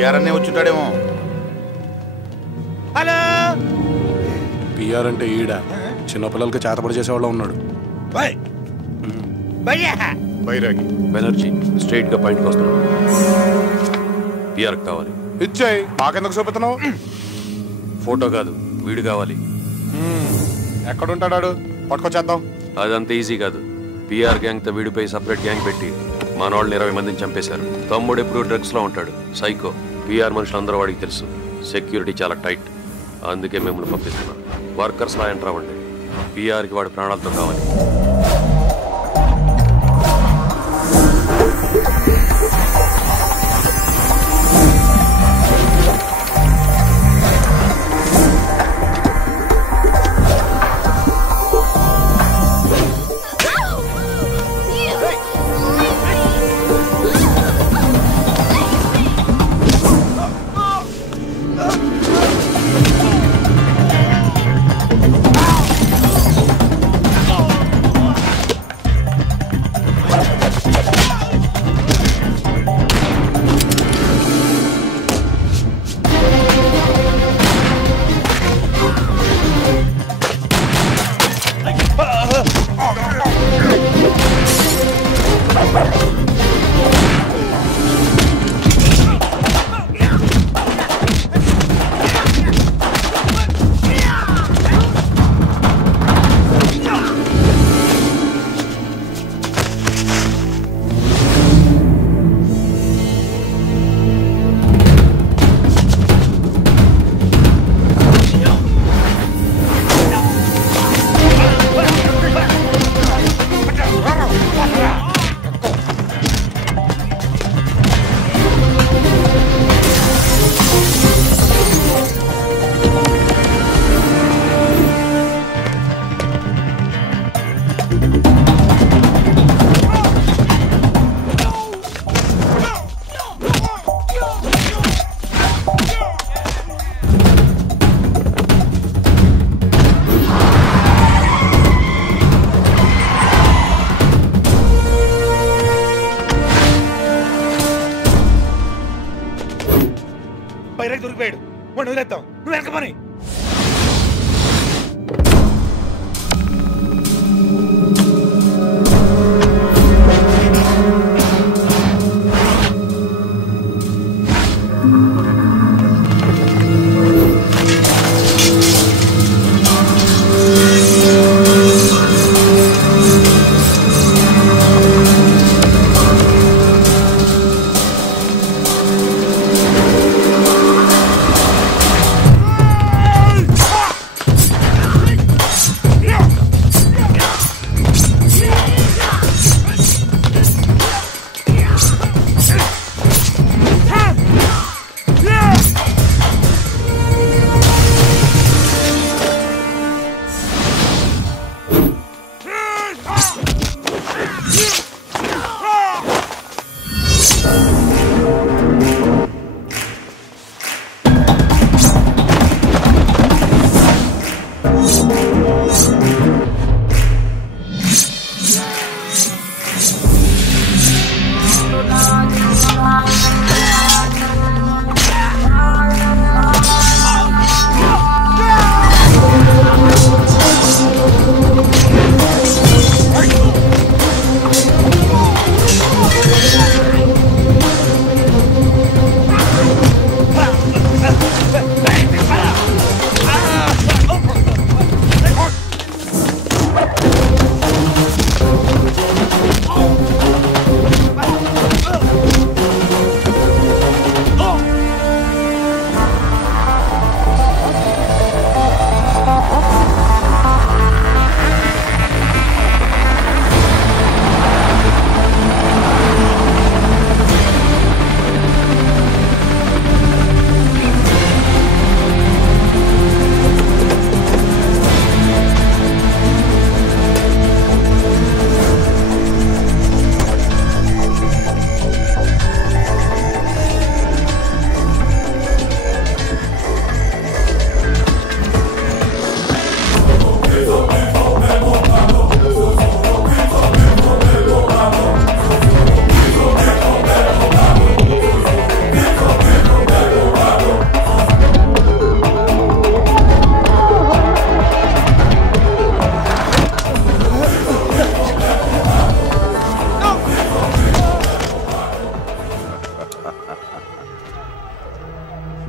PR అనే వచ్చుంటాడేమో. Hello, PR అంటే ఈడ చిన్నపిల్లలకి చేతపడి చేసేవాళ్ళ ఉన్నాడు. బైరాగి బెనర్జీ స్ట్రైట్ గా పాయింట్కి వస్తున్నాడు. పిఆర్ కావాలి. ఇచ్చాయి, మాకెందుకు చూపుతున్నావు? ఫోటో కాదు, వీడు కావాలి. ఎక్కడుంటాడు? పట్టుకొచ్చేద్దాం. అదంత ఈజీ కాదు. పిఆర్ గ్యాంగ్ తో వీడిపై సపరేట్ గ్యాంగ్ పెట్టి మన వాళ్ళని 20 మందిని చంపేశారు. తమ్ముడు ఎప్పుడు డ్రగ్స్ లో ఉంటాడు, సైకో. పిఆర్ మనుషులందరూ వాడికి తెలుసు. సెక్యూరిటీ చాలా టైట్, అందుకే మిమ్మల్ని పంపిస్తున్నాం. వర్కర్స్ లా ఎంటర్ అవ్వండి. పిఆర్కి వాడి ప్రాణాలతో కావాలి. బైరాగి దొరికిపోయాడు. వాడిని వదిలేద్దాం. నువ్వు వెనక పని.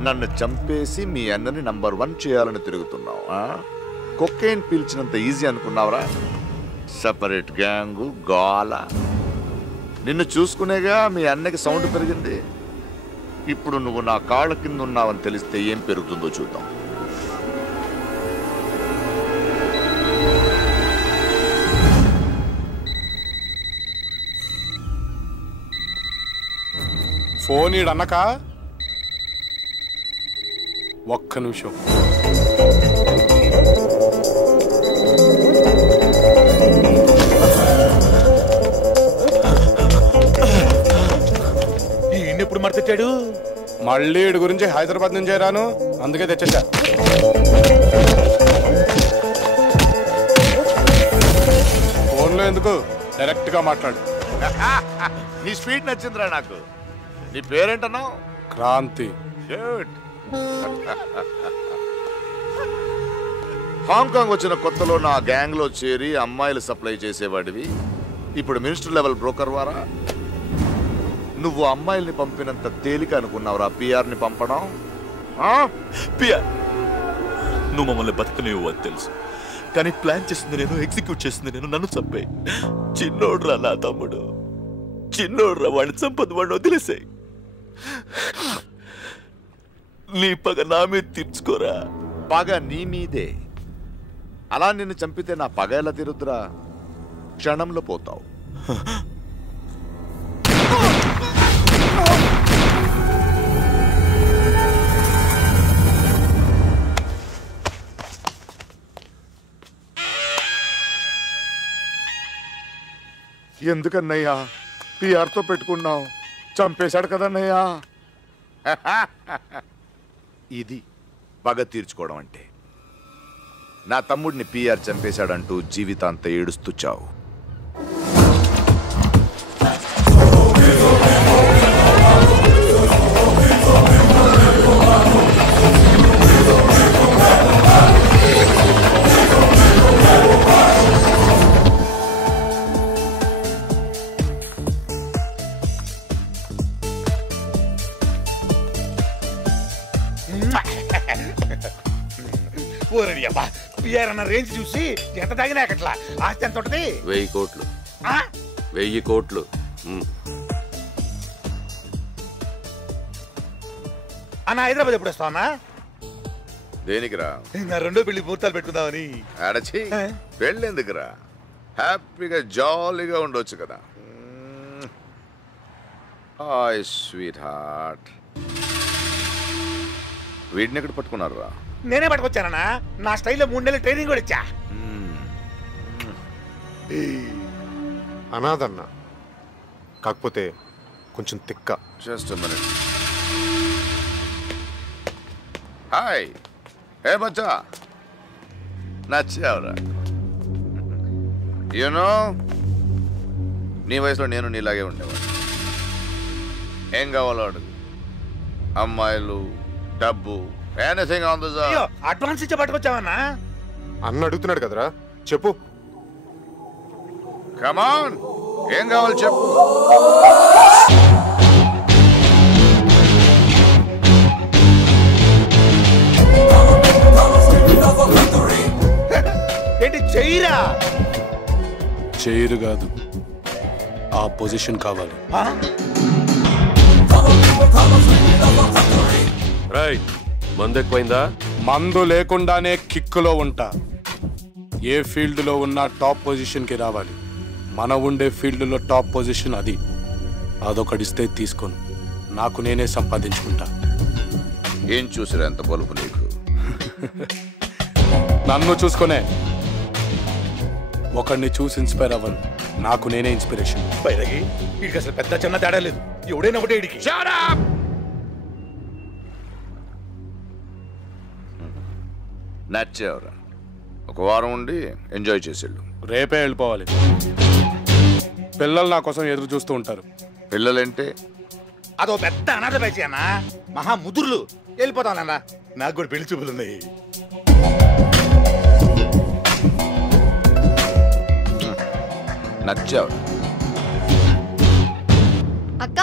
నన్ను చంపేసి మీ అన్నని నంబర్ 1 చేయాలని తిరుగుతున్నావు. కొக்கைన్ పీల్చినంత ఈజీ అనుకున్నావురా? సపరేట్ గ్యాంగు గోల. నిన్ను చూసుకునేగా మీ అన్నకి సౌండ్ పెరిగింది. ఇప్పుడు నువ్వు నా కాళ్ళ కింద ఉన్నావని తెలిస్తే ఏం పెరుగుతుందో చూద్దాం. ఫోన్ ఈడన్నక ఒక్క నిమిషం. ఎప్పుడు మర్తెట్టాడు? మళ్ళీ ఈడి గురించి హైదరాబాద్ నుంచి రాను, అందుకే తెచ్చేసా. ఫోన్లో ఎందుకు, డైరెక్ట్ గా మాట్లాడు. నీ స్పీడ్ నచ్చిందిరా నాకు. నీ పేరేంటన్నావు? క్రాంతి. హాంకాంగ్ వచ్చిన కొత్తలో నా గ్యాంగ్ లో చేరి అమ్మాయిలు సప్లై చేసేవాడివి. ఇప్పుడు మినిస్టర్ లెవెల్ బ్రోకర్ వారా? నువ్వు అమ్మాయిల్ని పంపినంత తేలిక అనుకున్నావురా పిఆర్ని పంపడం? పిఆర్ నువ్వు మమ్మల్ని బతకనివ్వు అని తెలుసు, కానీ ప్లాన్ చేసింది నేను, ఎగ్జిక్యూట్ చేసింది నేను. నన్ను చంపే. చిన్నోడ్రా నా తమ్ముడు, చిన్నోడ్రా. వాడిని చంపదు, వాడిని వదిలేసాయి. నీ పగ నా మీద తీర్చుకోరా. పగ నీ మీదే. అలా నిన్ను చంపితే నా పగ ఎలా తీరుద్దురా? క్షణంలో పోతావు. ఎందుకన్నయ్యా పిఆర్తో పెట్టుకున్నావు? చంపేశాడు కదన్నయ్యా. ఇది పగ తీర్చుకోవడం అంటే. నా తమ్ముడిని పిఆర్ చంపేశాడంటూ జీవితాంత ఏడుస్తూ చావు. పిఆర్ అన్న రేంజ్ చూసి ఎంత తాగినా అట్లా ఆస్తి ఎంత ఉంటది? 1000 కోట్లు. 1000 కోట్లు. అన్న హైదరాబాద్ ఎప్పుడు వస్తావన్నా? దేనికిరా? నా రెండో పెళ్లి ముహూర్తాలు పెట్టుకుందామని. అడచి పెళ్ళెందుకురా? హ్యాపీగా జాలీగా ఉండొచ్చు కదా. Hi sweet heart. వీడిని ఎక్కడ పట్టుకున్నారా? నేనే పట్టుకొచ్చానన్నా. నా స్టైల్లో 3 నెలలు ట్రైనింగ్ కూడా ఇచ్చా. అనాథన్న, కాకపోతే కొంచెం తిక్క. Just minute. హాయ్ ఏ బచ్చా, నచ్చావురా? యూనో నీ వయసులో నేను నీలాగే ఉండేవాడు. ఏం కావాలో అడుగు. అమ్మాయిలు, డబ్బు, anything on the job. Advance ఇచ్చే పట్టుకొచ్చావన్నా? అన్న అడుగుతున్నాడు కదరా, చెప్పు. కమాన్, ఏం కావాలి చెప్పు. ఏంటి చెయ్యిరా? చైరు కాదు, ఆ పొజిషన్ కావాలి. రైట్. మందు ఎక్కువైందా? మందు లేకుండానే కిక్కులో ఉంటా. ఏ ఫీల్డ్లో ఉన్నా టాప్ పొజిషన్కి రావాలి. మన ఉండే ఫీల్డ్లో టాప్ పొజిషన్ అది. అదొకటిస్తే తీసుకోను, నాకు నేనే సంపాదించుకుంటా. ఏం చూసిరా ఎంత బలుపు నీకు? నన్ను చూసుకునే, ఒకడిని చూసి ఇన్స్పైర్ అవ్వను, నాకు నేనే ఇన్స్పిరేషన్. బైరగి వీడికి అసలు పెద్ద చిన్న తేడా లేదు. ఎవడైనా ఒకటే వీడికి. నచ్చావురా? ఒక వారం ఉండి ఎంజాయ్ చేసేళ్ళు. రేపే వెళ్ళిపోవాలి. పిల్లలు నా కోసం ఎదురు చూస్తూ ఉంటారు. పిల్లలంటే అదో పెద్ద అనాథ బ్యాచ్ అన్న, మహా ముదుర్లు. వెళ్ళిపోతానన్నా, నాకు కూడా పెళ్లి చూపులు ఉన్నాయి. నచ్చావు? అక్క